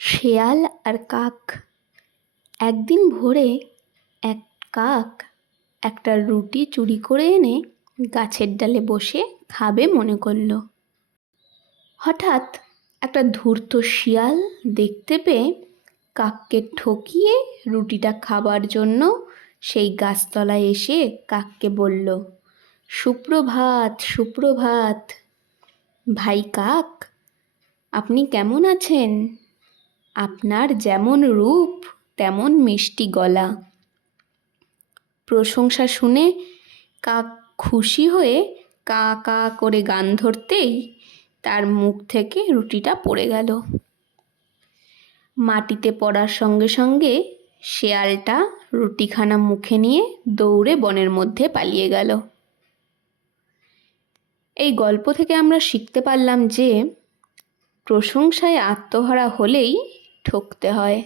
শেয়াল আর কাক। একদিন ভোরে এক কাক একটা রুটি চুরি করে এনে গাছের ডালে বসে খাবে মনে করল। হঠাৎ একটা ধূর্ত শিয়াল দেখতে পেয়ে কাককে ঠকিয়ে রুটিটা খাবার জন্য সেই গাছতলায় এসে কাককে বলল, সুপ্রভাত সুপ্রভাত। ভাই কাক, আপনি কেমন আছেন? আপনার যেমন রূপ, তেমন মিষ্টি গলা। প্রশংসা শুনে কাক খুশি হয়ে কা কা করে গান ধরতেই তার মুখ থেকে রুটিটা পড়ে গেল। মাটিতে পড়ার সঙ্গে সঙ্গে শেয়ালটা রুটিখানা মুখে নিয়ে দৌড়ে বনের মধ্যে পালিয়ে গেল। এই গল্প থেকে আমরা শিখতে পারলাম যে প্রশংসায় আত্মহারা হলেই ঠকতে হয়।